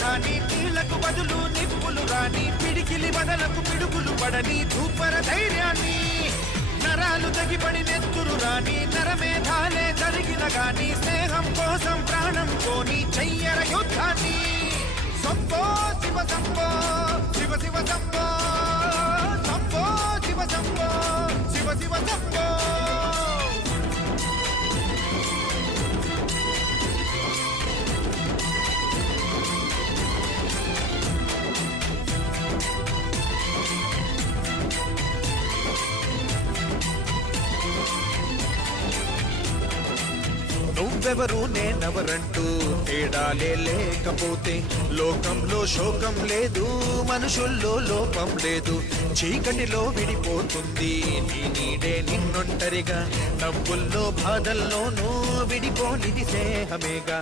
కానీ నీళ్లకు బదులు నిప్పులు రాని పిడికిలి వదలకు పిడుగులు పడని ధూపర ధైర్యాన్ని నరాలు తగిపడి నెత్తురు రాని నరమేధాలే జరిగిన గాని స్నేహం కోసం ప్రాణం కోని చెయ్యర యుద్ధాన్ని సంభో శివ సంభో శివ శివ సంభో సంభో శివ సంభో శివ శివ సంభో నువ్వెవరు నేనెవరంటూ తేడాలే లేకపోతే లోకంలో శోకం లేదు మనుషుల్లో లోపం లేదు చీకటిలో విడిపోతుంది నీ నీడే నిన్నొంటరిగా నవ్వుల్లో బాధల్లోనూ విడిపోనిది స్నేహమేగా